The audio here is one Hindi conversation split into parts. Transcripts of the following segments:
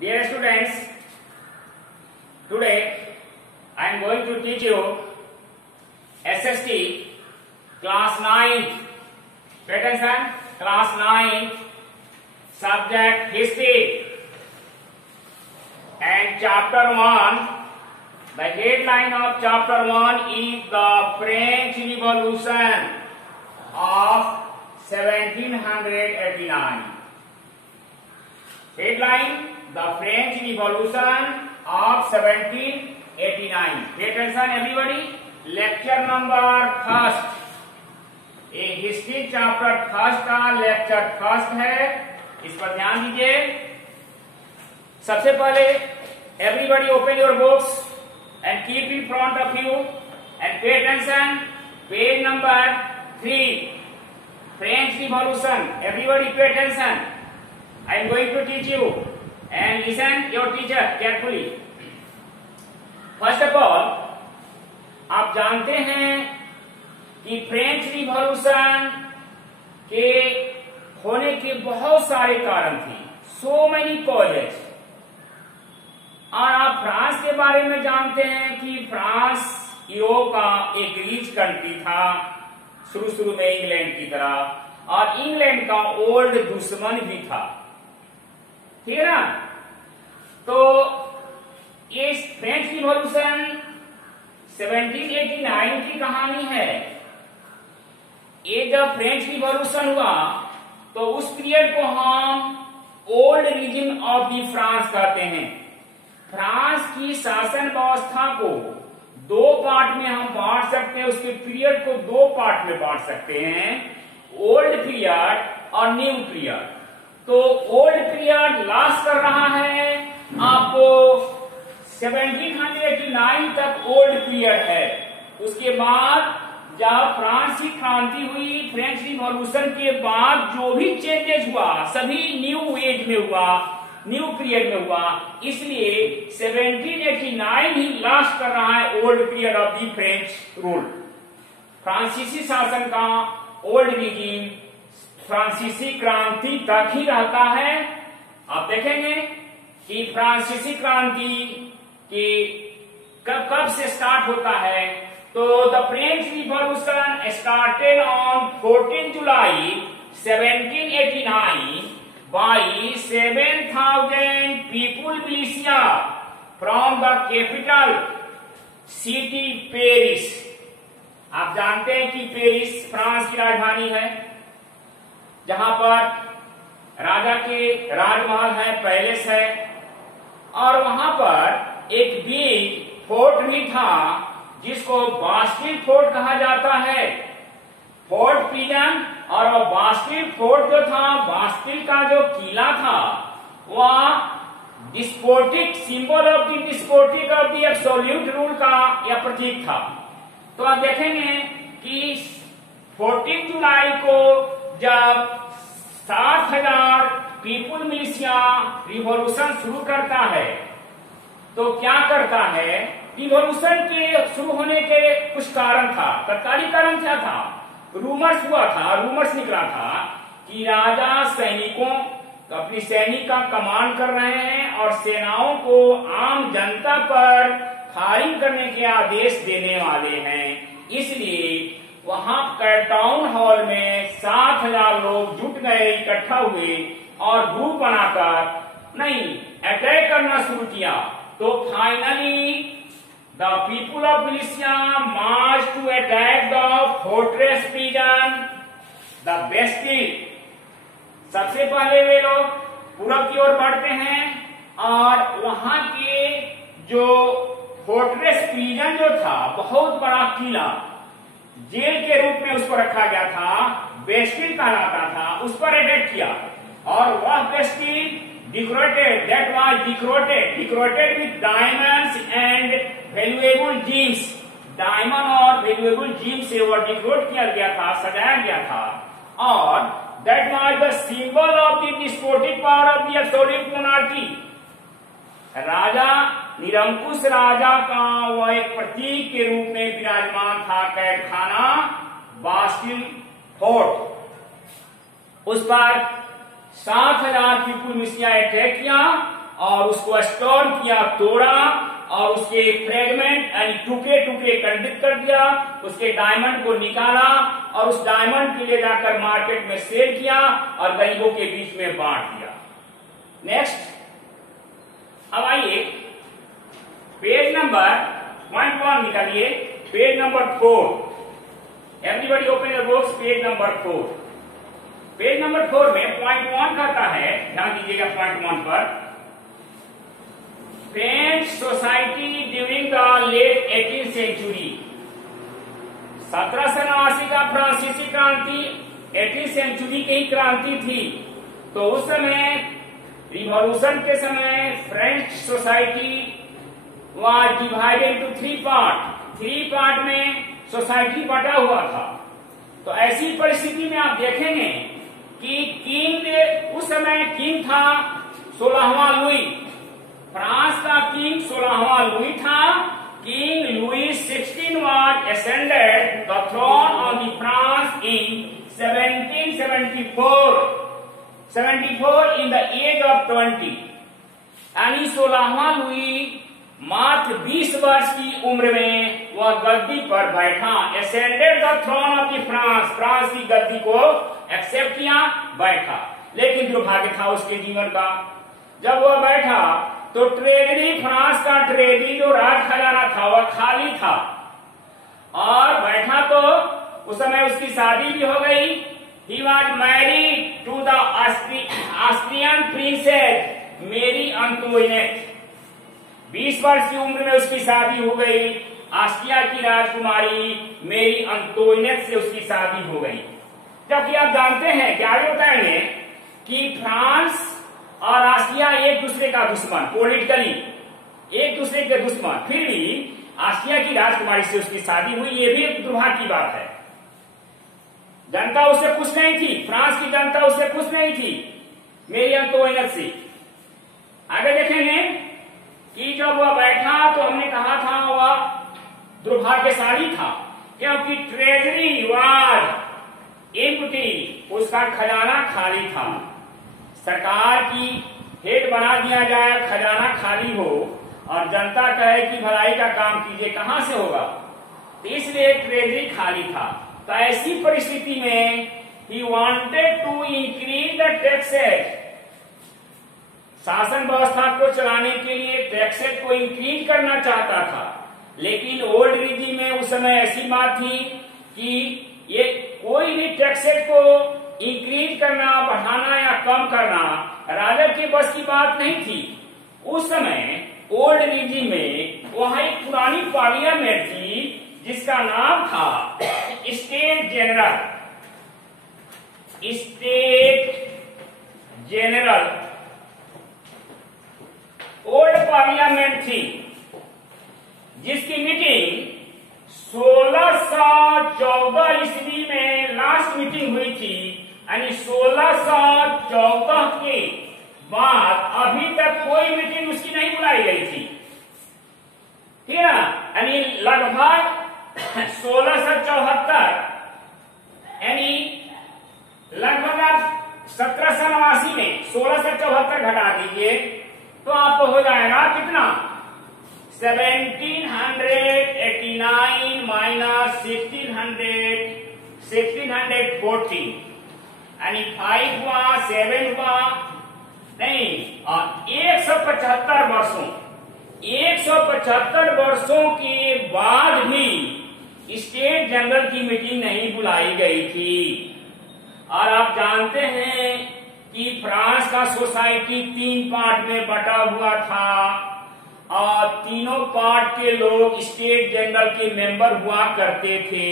Dear students, today I am going to teach you SST class 9. Pay attention, class 9 subject history and chapter 1. The headline of chapter 1 is the French Revolution of 1789. Headline: The French Revolution of 1789. Pay attention everybody. Lecture number first. ये हिस्ट्री चैप्टर फर्स्ट का लेक्चर फर्स्ट है, इस पर ध्यान दीजिए। सबसे पहले everybody open your books and keep in front of you and pay attention. Page number 3, French revolution. Everybody pay attention. I am going to teach you and listen your teacher carefully. First of all, आप जानते हैं कि फ्रेंच रिवॉल्यूशन के होने के बहुत सारे कारण थे, so many causes। और आप फ्रांस के बारे में जानते हैं कि फ्रांस यूरोप का एक रिच कंट्री था, शुरू में इंग्लैंड की तरह, और इंग्लैंड का ओल्ड दुश्मन भी था, ठीक है ना। तो ये फ्रेंच रिवॉल्यूशन 1789 की कहानी है। ये जब फ्रेंच रिवॉल्यूशन हुआ तो उस पीरियड को हम old regime of the France कहते हैं। फ्रांस की शासन व्यवस्था को दो पार्ट में हम बांट सकते हैं, उसके पीरियड को दो पार्ट में बांट सकते हैं, ओल्ड पीरियड और न्यू पीरियड। तो ओल्ड पीरियड लास्ट कर रहा है आपको 1789 तक ओल्ड पीरियड है। उसके बाद जब फ्रांस की क्रांति हुई, फ्रेंच रिवॉल्यूशन के बाद जो भी चेंजेस हुआ सभी न्यू एज में हुआ, न्यू पीरियड में हुआ। इसलिए 1789 ही लास्ट कर रहा है old period of the French rule. फ्रांसीसी शासन का ओल्ड रिजीम फ्रांसीसी क्रांति तक ही रहता है। आप देखेंगे कि फ्रांसीसी क्रांति की कब से स्टार्ट होता है। तो the French revolution started on 14 July 1789 by 7,000 people militia from the capital city Paris. आप जानते हैं कि पेरिस फ्रांस की राजधानी है, जहां पर राजा के राजमहल है, पैलेस है, और वहां पर एक बिग फोर्ट भी था जिसको बास्टिल फोर्ट कहा जाता है। फोर्ट पिजन और बास्टिल फोर्ट जो था, बास्टिल का जो किला था, वह despotic symbol of the despotic of the absolute rule का यह प्रतीक था। तो आप देखेंगे कि 14 जुलाई को जब 7,000 पीपुल मिलिशिया रिवॉल्यूशन शुरू करता है, तो क्या करता है, रिवॉल्यूशन के शुरू होने के कुछ कारण था। तत्कालीन कारण क्या था, रूमर्स हुआ था, रूमर्स निकला था कि राजा सैनिकों अपनी सैनिक का कमांड कर रहे हैं और सेनाओं को आम जनता पर फायरिंग करने के आदेश देने वाले हैं। इसलिए वहां टाउन हॉल में 7,000 लोग जुट गए, इकट्ठा हुए और ग्रुप बनाकर अटैक करना शुरू किया। तो finally the people of militia March two attack the fortress prison the Bastille. सबसे पहले वे लोग पूरब की ओर बढ़ते हैं और वहां के जो फोर्ट्रेस प्रिजन जो था, बहुत बड़ा किला, जेल के रूप में उस पर रखा गया था, बेस्टिल कहलाता था, उस पर अटैक किया। और वह Bastille decorated, that was decorated with diamonds and valuable gems। Diamond और वेल्युएबल जीम से वह डेकोरेट किया गया था, सजाया गया था। और that was the symbol of the despotic power of the absolute monarchy। राजा, निरंकुश राजा का वह एक प्रतीक के रूप में विराजमान था कैद खाना बास्टिल फोर्ट। उस पर 7,000 पीपुल मिलिशिया अटैक किया और उसको स्टोर किया, तोड़ा और उसके फ्रेगमेंट यानी टुकड़े टुकड़े खंडित कर दिया, उसके डायमंड को निकाला और उस डायमंड के लिए जाकर मार्केट में सेल किया और गरीबों के बीच में बांट दिया। नेक्स्ट, अब आइए पेज नंबर पॉइंट 1 निकालिए, page number 4। Everybody open your books, page number 4। Page number 4 में पॉइंट 1 कहता है, ध्यान दीजिएगा पॉइंट 1 पर, French society during the late 18th century. 1789 का फ्रांसीसी क्रांति 18th सेंचुरी की ही क्रांति थी। तो उस समय रिवॉल्यूशन के समय French society was divided to 3 part. 3 part में सोसाइटी बटा हुआ था। तो ऐसी परिस्थिति में आप देखेंगे कि किंग, उस समय किंग था 16वां लुई, फ्रांस का किंग 16वां लुई था। King Louis 16 was ascended the throne of the France in 1774 in the age of 20। यानी 16वां लुई मात्र 20 वर्ष की उम्र में वह गद्दी पर बैठा। ascended the throne of the France, France की गद्दी को एक्सेप्ट किया, बैठा। लेकिन दुर्भाग्य था उसके जीवन का, जब वह बैठा तो ट्रेजरी, फ्रांस का ट्रेजरी जो राज खजाना था वह खाली था। और बैठा तो उस समय उसकी शादी भी हो गई। He was married to the Austrian princess Marie Antoinette. 20 वर्ष की उम्र में उसकी शादी हो गई। ऑस्ट्रिया की राजकुमारी मेरी अंतोइनेट से उसकी शादी हो गई। जबकि आप जानते हैं, क्या बताएंगे कि फ्रांस और ऑस्ट्रिया एक दूसरे का दुश्मन, पॉलिटिकली एक दूसरे के दुश्मन, फिर भी ऑस्ट्रिया की राजकुमारी से उसकी शादी हुई। ये भी एक दुर्भाग्य की बात है। जनता उससे खुश नहीं थी, फ्रांस की जनता उससे खुश नहीं थी, मेरी अंतोइनेट से। आगे देखेंगे कि जब वह बैठा तो हमने कहा था वह दुर्भाग्यशाली था, क्योंकि ट्रेजरी वाज एम्प्टी, उसका खजाना खाली था। सरकार की हेड बना दिया जाए, खजाना खाली हो और जनता कहे कि भलाई का काम कीजिए, कहां से होगा? तो इसलिए ट्रेजरी खाली था। तो ऐसी परिस्थिति में he wanted to increase the taxes, शासन व्यवस्था को चलाने के लिए टैक्सेस को इंक्रीज करना चाहता था। लेकिन ओल्ड रिजीम में उस समय ऐसी बात थी कि ये कोई भी टैक्सेस को इंक्रीज करना, बढ़ाना या कम करना राजा के बस की बात नहीं थी। उस समय ओल्ड रिजीम में वहां एक पुरानी पार्लियामेंट थी जिसका नाम था स्टेट जनरल। ओल्ड पार्लियामेंट थी जिसकी मीटिंग 1614 ईस्वी में लास्ट मीटिंग हुई थी। यानी 1614 के बाद अभी तक कोई मीटिंग उसकी नहीं बुलाई गई थी, ठीक है ना। यानी लगभग 1674, यानी लगभग आप 1789 में 1674 घटा दीजिए तो आपको हो जाएगा कितना, 1789 माइनस 1614, यानी 5 हुआ, 7 हुआ, नहीं, और 175 वर्षों के बाद भी स्टेट जनरल की मीटिंग नहीं बुलाई गई थी। और आप जानते हैं कि फ्रांस का सोसाइटी 3 पार्ट में बटा हुआ था और तीनों पार्ट के लोग स्टेट जनरल के मेंबर हुआ करते थे।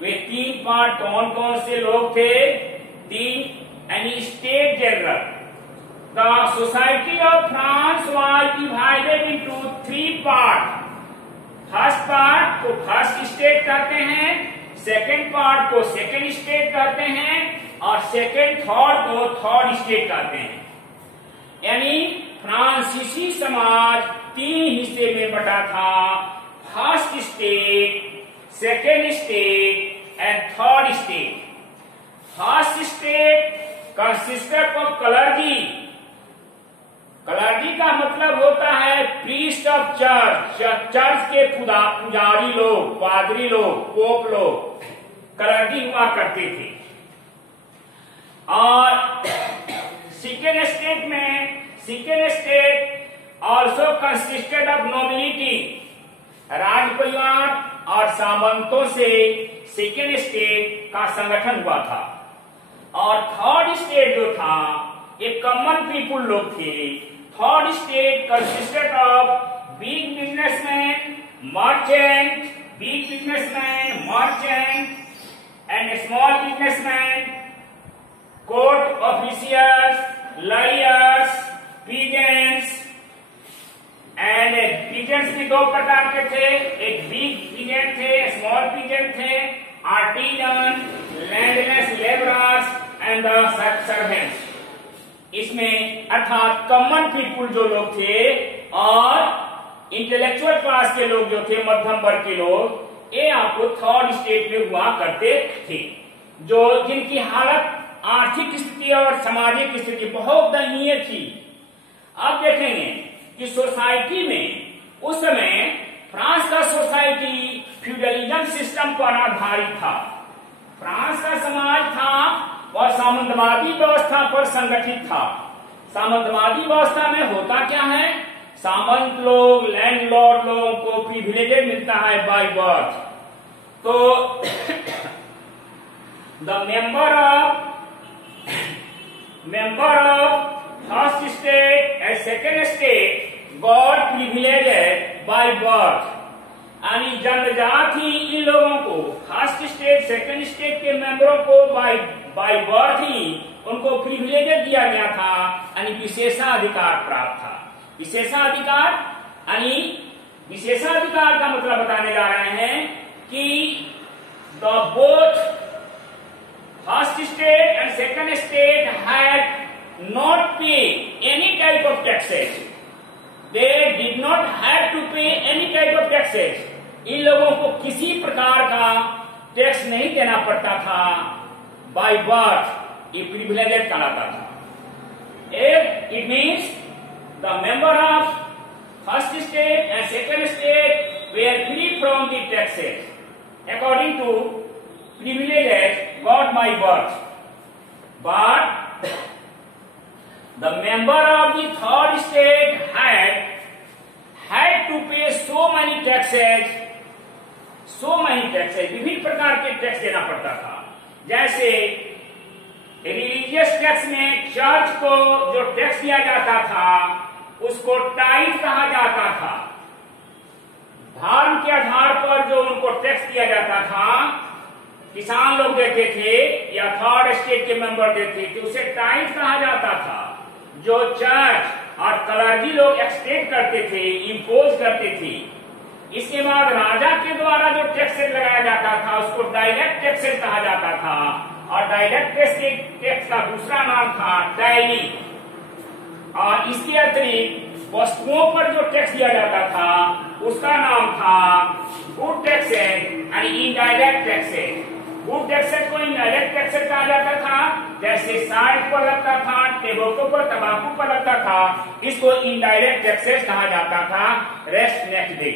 वे 3 पार्ट कौन कौन से लोग थे? 3, यानी state general. The society of France was divided into 3 part. First part को फर्स्ट स्टेट कहते हैं, सेकेंड पार्ट को सेकेंड स्टेट कहते हैं और सेकेंड थर्ड को थर्ड स्टेट कहते हैं। यानी फ्रांसीसी समाज 3 हिस्से में बटा था, first state, second state and third state. First state consisted of clergy का मतलब होता है प्रीस्ट ऑफ चर्च, चर्च के पुजारी लोग, पादरी लोग, पोप लोग क्लर्जी हुआ करते थे। और second state also consisted of nobility, राज परिवार और सामंतों से सेकेंड स्टेट का संगठन हुआ था। और थर्ड स्टेट जो था एक कॉमन पीपुल लोग थे। Third state consisted of big businessman, merchant and small businessman, court officials, lawyers, peasants. And peasants भी दो प्रकार के थे, एक बिग पीजेंट थे, स्मॉल पीजेंट थे, artisan, landless labourers and the servants. इसमें अर्थात कॉमन पीपुल जो लोग थे और इंटेलेक्चुअल क्लास के लोग जो थे, मध्यम वर्ग के लोग, ये आपको थर्ड स्टेट में हुआ करते थे, जो जिनकी हालत आर्थिक स्थिति और सामाजिक स्थिति बहुत दयनीय थी। अब देखेंगे कि सोसाइटी में उस समय फ्रांस का सोसाइटी फ्यूडलिज्म सिस्टम पर आधारित था। फ्रांस का समाज था और सामंतवादी व्यवस्था पर संगठित था। सामंतवादी व्यवस्था में होता क्या है, सामंत लोग, लैंडलॉर्ड लोगों को प्रिविलेज मिलता है बाय बर्थ। तो the member of first state and second state got privileged by birth। यानी जन्मजात ही इन लोगों को, फर्स्ट स्टेट सेकंड स्टेट के मेंबरों को बाय बर्थ ही उनको प्रिविलेज दिया गया था, यानी विशेषाधिकार प्राप्त था। विशेषाधिकार यानी विशेषाधिकार का मतलब बताने जा रहे हैं कि the both first state and second state had not pay any type of taxes. They did not have to pay any type of taxes. इन लोगों को किसी प्रकार का टैक्स नहीं देना पड़ता था। बाय बर्थ ये प्रिविलेज कहलाता था। It means the member of first state and second state were free from the taxes according to privileges got by birth, but the member of the third state had to pay so many taxes, विभिन्न प्रकार के टैक्स देना पड़ता था। जैसे रिलीजियस टैक्स में चर्च को जो टैक्स दिया जाता था उसको टाइट कहा जाता था। धर्म के आधार पर जो उनको टैक्स दिया जाता था, किसान लोग देते थे या थर्ड स्टेट के मेंबर देते थे, उसे टाइट कहा जाता था। जो चर्च और क्लर्जी लोग एक्सटेट करते थे, इम्पोज करते थे। इसके बाद राजा के द्वारा जो टैक्सेस लगाया जाता था उसको डायरेक्ट टैक्सेस कहा जाता था, और डायरेक्ट टैक्स का दूसरा नाम था टैली। और इसके अतिरिक्त वस्तुओं पर जो टैक्स दिया जाता था उसका नाम था गुड टैक्सेस यानी इनडायरेक्ट टैक्सेस। गुड टैक्सेस को इनडायरेक्ट टैक्सेस कहा जाता था, जैसे साल्ट पर लगता था, टेबोको पर, तंबाकू पर लगता था, इसको इनडायरेक्ट टैक्सेस कहा जाता था। Rest next day.